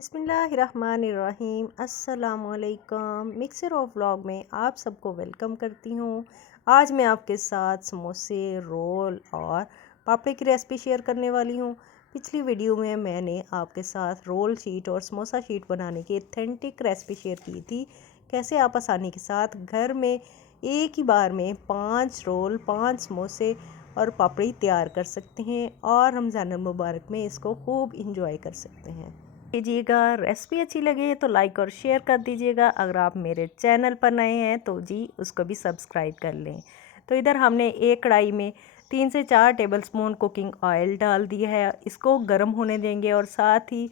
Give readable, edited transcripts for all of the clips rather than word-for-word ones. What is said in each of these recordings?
बिस्मिल्लाहिर्रहमानिर्रहीम अस्सलामुअलैकुम। Mixer of vlog में आप सबको वेलकम करती हूँ। आज मैं आपके साथ समोसे, रोल और पापड़ी की रेसिपी शेयर करने वाली हूँ। पिछली वीडियो में मैंने आपके साथ रोल शीट और समोसा शीट बनाने की ऑथेंटिक रेसिपी शेयर की थी। कैसे आप आसानी के साथ घर में एक ही बार में 5 रोल, 5 समोसे और पापड़ी तैयार कर सकते हैं और रमज़ान मुबारक में इसको खूब इंजॉय कर सकते हैं। कीजिएगा। रेसिपी अच्छी लगे तो लाइक और शेयर कर दीजिएगा। अगर आप मेरे चैनल पर नए हैं तो जी उसको भी सब्सक्राइब कर लें। तो इधर हमने एक कढ़ाई में 3 से 4 टेबलस्पून कुकिंग ऑयल डाल दिया है। इसको गर्म होने देंगे और साथ ही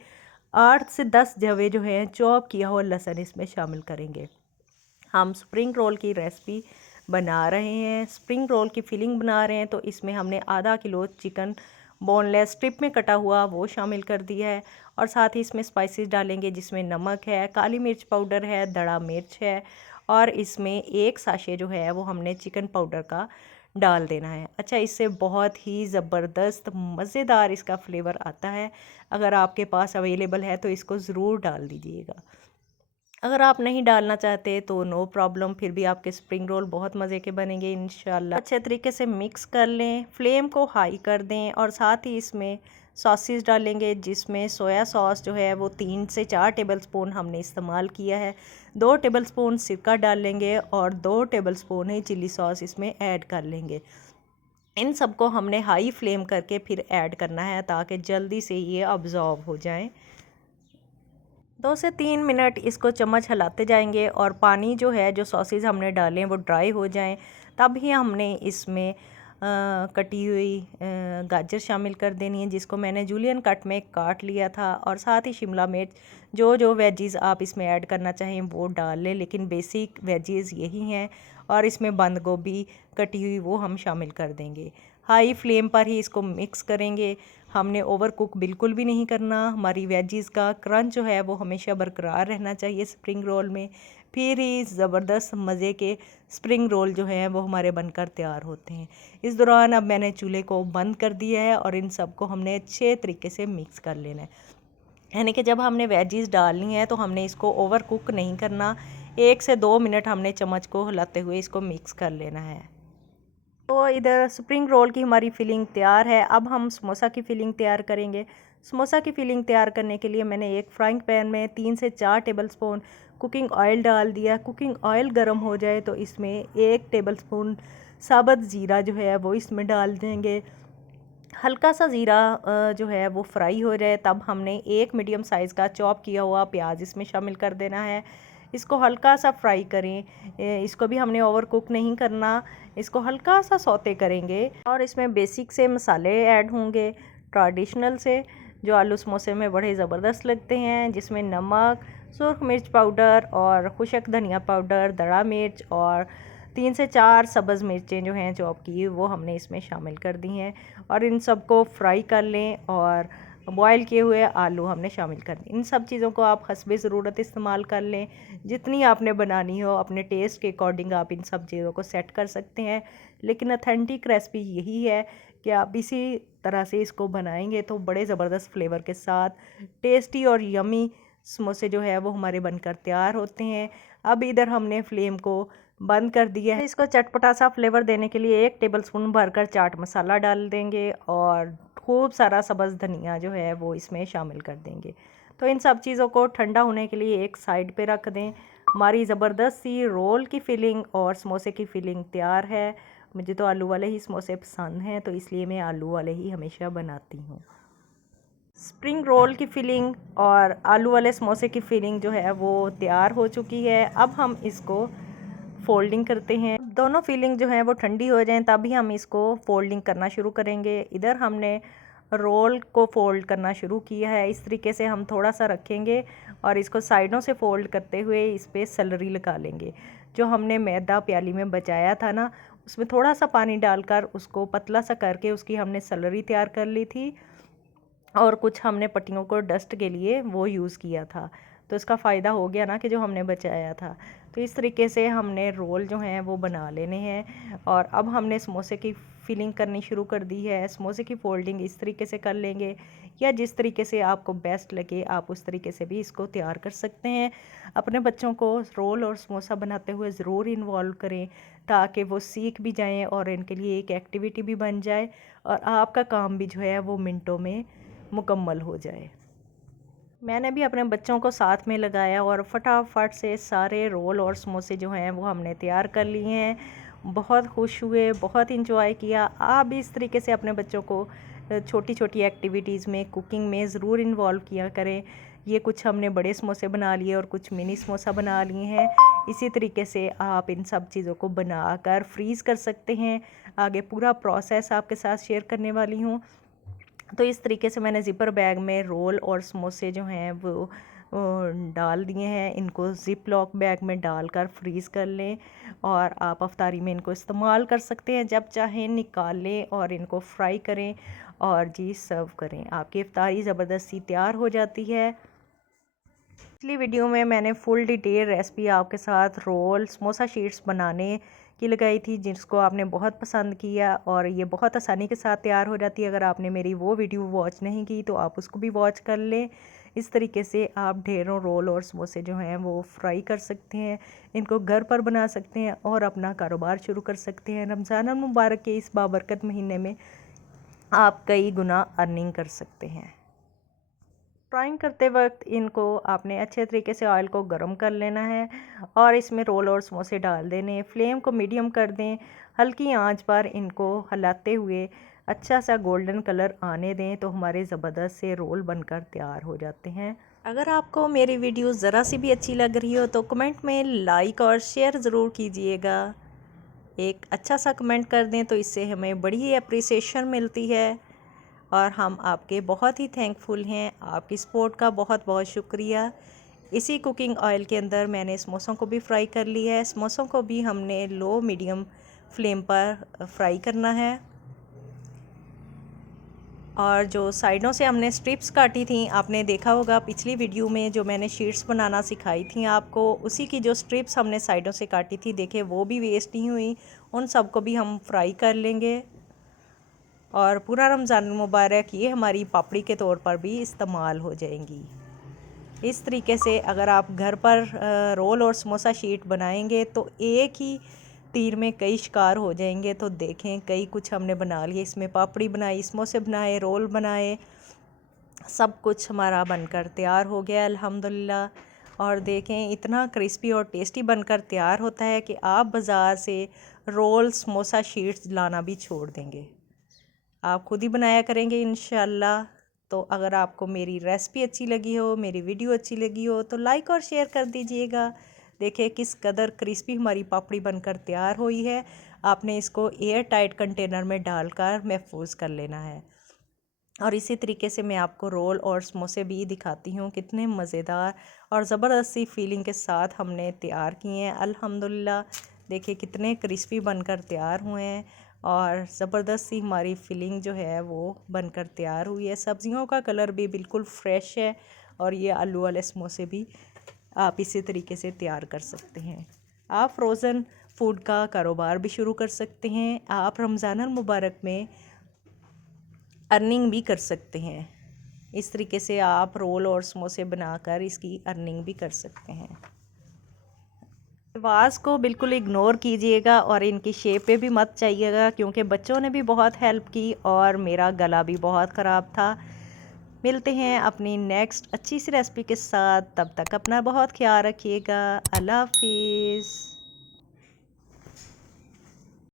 8 से 10 जवे जो हैं चॉप किया हुआ लहसुन इसमें शामिल करेंगे। हम स्प्रिंग रोल की रेसिपी बना रहे हैं, स्प्रिंग रोल की फिलिंग बना रहे हैं। तो इसमें हमने आधा किलो चिकन बोनलेस स्ट्रिप में कटा हुआ वो शामिल कर दिया है और साथ ही इसमें स्पाइसेस डालेंगे, जिसमें नमक है, काली मिर्च पाउडर है, दड़ा मिर्च है और इसमें एक साशे जो है वो हमने चिकन पाउडर का डाल देना है। अच्छा, इससे बहुत ही ज़बरदस्त मज़ेदार इसका फ्लेवर आता है। अगर आपके पास अवेलेबल है तो इसको ज़रूर डाल दीजिएगा। अगर आप नहीं डालना चाहते तो नो प्रॉब्लम, फिर भी आपके स्प्रिंग रोल बहुत मज़े के बनेंगे इंशाल्लाह। अच्छे तरीके से मिक्स कर लें, फ्लेम को हाई कर दें और साथ ही इसमें सॉसेस डालेंगे, जिसमें सोया सॉस जो है वो 3 से 4 टेबलस्पून हमने इस्तेमाल किया है। 2 टेबलस्पून सिरका डाल लेंगे और 2 टेबलस्पून ही चिली सॉस इसमें ऐड कर लेंगे। इन सबको हमने हाई फ्लेम करके फिर ऐड करना है ताकि जल्दी से ये अब्जॉर्ब हो जाएं। 2 से 3 मिनट इसको चम्मच हिलाते जाएंगे और पानी जो है, जो सॉसेज हमने डाले हैं वो ड्राई हो जाएं। तब ही हमने इसमें कटी हुई गाजर शामिल कर देनी है, जिसको मैंने जूलियन कट में काट लिया था। और साथ ही शिमला मिर्च, जो जो वेजीज़ आप इसमें ऐड करना चाहें वो डाल लें, लेकिन बेसिक वेजीज़ यही हैं। और इसमें बंद गोभी कटी हुई वो हम शामिल कर देंगे। हाई फ्लेम पर ही इसको मिक्स करेंगे। हमने ओवर कुक बिल्कुल भी नहीं करना। हमारी वेजीज़ का क्रंच जो है वो हमेशा बरकरार रहना चाहिए स्प्रिंग रोल में, फिर ही ज़बरदस्त मज़े के स्प्रिंग रोल जो हैं वो हमारे बनकर तैयार होते हैं। इस दौरान अब मैंने चूल्हे को बंद कर दिया है और इन सबको हमने अच्छे तरीके से मिक्स कर लेना है। यानी कि जब हमने वेजीज़ डालनी है तो हमने इसको ओवर कुक नहीं करना। 1 से 2 मिनट हमने चम्मच को हिलाते हुए इसको मिक्स कर लेना है। तो इधर स्प्रिंग रोल की हमारी फिलिंग तैयार है। अब हम समोसा की फिलिंग तैयार करेंगे। समोसा की फिलिंग तैयार करने के लिए मैंने एक फ्राइंग पैन में 3 से 4 टेबलस्पून कुकिंग ऑयल डाल दिया। कुकिंग ऑयल गर्म हो जाए तो इसमें 1 टेबलस्पून साबुत ज़ीरा जो है वो इसमें डाल देंगे। हल्का सा ज़ीरा जो है वो फ्राई हो जाए तब हमने एक मीडियम साइज़ का चॉप किया हुआ प्याज इसमें शामिल कर देना है। इसको हल्का सा फ्राई करें, इसको भी हमने ओवर कुक नहीं करना। इसको हल्का सा सौते करेंगे और इसमें बेसिक से मसाले ऐड होंगे, ट्रेडिशनल से, जो आलू समोसे में बड़े ज़बरदस्त लगते हैं, जिसमें नमक, सुर्ख मिर्च पाउडर और खुशक धनिया पाउडर, दड़ा मिर्च और 3 से 4 सब्ज़ मिर्चें जो हैं चॉप की वो हमने इसमें शामिल कर दी हैं। और इन सबको फ्राई कर लें और बॉयल किए हुए आलू हमने शामिल कर दिए। इन सब चीज़ों को आप हस्बे ज़रूरत इस्तेमाल कर लें, जितनी आपने बनानी हो अपने टेस्ट के अकॉर्डिंग आप इन सब चीज़ों को सेट कर सकते हैं। लेकिन अथेंटिक रेसिपी यही है कि आप इसी तरह से इसको बनाएंगे तो बड़े ज़बरदस्त फ्लेवर के साथ टेस्टी और यमी समोसे जो है वो हमारे बनकर तैयार होते हैं। अब इधर हमने फ्लेम को बंद कर दिया है। इसको चटपटा सा फ्लेवर देने के लिए 1 टेबलस्पून भरकर चाट मसाला डाल देंगे और खूब सारा सब्ज़ धनिया जो है वो इसमें शामिल कर देंगे। तो इन सब चीज़ों को ठंडा होने के लिए एक साइड पे रख दें। हमारी ज़बरदस्त सी रोल की फिलिंग और समोसे की फिलिंग तैयार है। मुझे तो आलू वाले ही समोसे पसंद हैं, तो इसलिए मैं आलू वाले ही हमेशा बनाती हूँ। स्प्रिंग रोल की फिलिंग और आलू वाले समोसे की फिलिंग जो है वो तैयार हो चुकी है। अब हम इसको फोल्डिंग करते हैं। दोनों फिलिंग जो है वो ठंडी हो जाएं तभी हम इसको फोल्डिंग करना शुरू करेंगे। इधर हमने रोल को फोल्ड करना शुरू किया है। इस तरीके से हम थोड़ा सा रखेंगे और इसको साइडों से फोल्ड करते हुए इस पर सैलरी लगा लेंगे। जो हमने मैदा प्याली में बचाया था ना, उसमें थोड़ा सा पानी डालकर उसको पतला सा करके उसकी हमने सैलरी तैयार कर ली थी और कुछ हमने पट्टियों को डस्ट के लिए वो यूज़ किया था। तो इसका फ़ायदा हो गया ना कि जो हमने बचाया था। तो इस तरीके से हमने रोल जो हैं वो बना लेने हैं और अब हमने समोसे की फिलिंग करनी शुरू कर दी है। समोसे की फ़ोल्डिंग इस तरीके से कर लेंगे या जिस तरीके से आपको बेस्ट लगे आप उस तरीके से भी इसको तैयार कर सकते हैं। अपने बच्चों को रोल और समोसा बनाते हुए ज़रूर इन्वॉल्व करें ताकि वो सीख भी जाएं और इनके लिए एक एक्टिविटी भी बन जाए और आपका काम भी जो है वो मिनटों में मुकम्मल हो जाए। मैंने भी अपने बच्चों को साथ में लगाया और फटाफट से सारे रोल और समोसे जो हैं वो हमने तैयार कर लिए हैं। बहुत खुश हुए, बहुत इंजॉय किया। आप भी इस तरीके से अपने बच्चों को छोटी छोटी एक्टिविटीज़ में कुकिंग में ज़रूर इन्वॉल्व किया करें। ये कुछ हमने बड़े समोसे बना लिए और कुछ मिनी समोसा बना लिए हैं। इसी तरीके से आप इन सब चीज़ों को बनाकर फ्रीज़ कर सकते हैं। आगे पूरा प्रोसेस आपके साथ शेयर करने वाली हूँ। तो इस तरीके से मैंने ज़िपर बैग में रोल और समोसे जो हैं वो डाल दिए हैं। इनको ज़िप लॉक बैग में डालकर फ्रीज़ कर लें और आप अफ्तारी में इनको इस्तेमाल कर सकते हैं। जब चाहें निकाल लें और इनको फ्राई करें और जी सर्व करें। आपकी इफ्तारी ज़बरदस्ती तैयार हो जाती है। पिछली वीडियो में मैंने फुल डिटेल रेसिपी आपके साथ रोल समोसा शीट्स बनाने की लगाई थी जिसको आपने बहुत पसंद किया और ये बहुत आसानी के साथ तैयार हो जाती है। अगर आपने मेरी वो वीडियो वॉच नहीं की तो आप उसको भी वॉच कर लें। इस तरीके से आप ढेरों रोल और समोसे जो हैं वो फ्राई कर सकते हैं। इनको घर पर बना सकते हैं और अपना कारोबार शुरू कर सकते हैं। रमज़ान मुबारक के इस बाबरकत महीने में आप कई गुना अर्निंग कर सकते हैं। फ्राइंग करते वक्त इनको आपने अच्छे तरीके से ऑयल को गर्म कर लेना है और इसमें रोल और समोसे डाल देने। फ्लेम को मीडियम कर दें। हल्की आंच पर इनको हिलाते हुए अच्छा सा गोल्डन कलर आने दें तो हमारे ज़बरदस्त से रोल बनकर तैयार हो जाते हैं। अगर आपको मेरी वीडियो ज़रा सी भी अच्छी लग रही हो तो कमेंट में लाइक और शेयर ज़रूर कीजिएगा। एक अच्छा सा कमेंट कर दें तो इससे हमें बड़ी ही अप्रिसिएशन मिलती है और हम आपके बहुत ही थैंकफुल हैं। आपकी सपोर्ट का बहुत बहुत शुक्रिया। इसी कुकिंग ऑयल के अंदर मैंने समोसों को भी फ्राई कर लिया है। समोसों को भी हमने लो मीडियम फ्लेम पर फ्राई करना है और जो साइडों से हमने स्ट्रिप्स काटी थी आपने देखा होगा पिछली वीडियो में जो मैंने शीट्स बनाना सिखाई थी आपको, उसी की जो स्ट्रिप्स हमने साइडों से काटी थी देखिए वो भी वेस्ट नहीं हुई। उन सब को भी हम फ्राई कर लेंगे और पूरा रमज़ान मुबारक ये हमारी पापड़ी के तौर पर भी इस्तेमाल हो जाएंगी। इस तरीके से अगर आप घर पर रोल और समोसा शीट बनाएंगे तो एक ही तीर में कई शिकार हो जाएंगे। तो देखें कई कुछ हमने बना लिए, इसमें पापड़ी बनाई, समोसे बनाए, रोल बनाए, सब कुछ हमारा बनकर तैयार हो गया अल्हम्दुलिल्लाह। और देखें इतना क्रिस्पी और टेस्टी बनकर तैयार होता है कि आप बाज़ार से रोल समोसा शीट्स लाना भी छोड़ देंगे। आप खुद ही बनाया करेंगे इंशाल्लाह। तो अगर आपको मेरी रेसिपी अच्छी लगी हो, मेरी वीडियो अच्छी लगी हो तो लाइक और शेयर कर दीजिएगा। देखिए किस कदर क्रिस्पी हमारी पापड़ी बनकर तैयार हुई है। आपने इसको एयर टाइट कंटेनर में डालकर महफूज कर लेना है। और इसी तरीके से मैं आपको रोल और समोसे भी दिखाती हूँ कितने मज़ेदार और ज़बरदस्ती फीलिंग के साथ हमने तैयार किए हैं अल्हम्दुलिल्लाह। देखिए कितने क्रिस्पी बनकर तैयार हुए हैं और ज़बरदस्ती हमारी फिलिंग जो है वो बनकर तैयार हुई है। सब्ज़ियों का कलर भी बिल्कुल फ्रेश है और ये आलू वाले समोसे भी आप इसी तरीके से तैयार कर सकते हैं। आप फ्रोज़न फूड का कारोबार भी शुरू कर सकते हैं। आप रमज़ान मुबारक में अर्निंग भी कर सकते हैं। इस तरीके से आप रोल और समोसे बनाकर इसकी अर्निंग भी कर सकते हैं। आवाज़ को बिल्कुल इग्नोर कीजिएगा और इनकी शेप पे भी मत चाहिएगा क्योंकि बच्चों ने भी बहुत हेल्प की और मेरा गला भी बहुत ख़राब था। मिलते हैं अपनी नेक्स्ट अच्छी सी रेसिपी के साथ, तब तक अपना बहुत ख्याल रखिएगा। अल्लाह हाफिज़।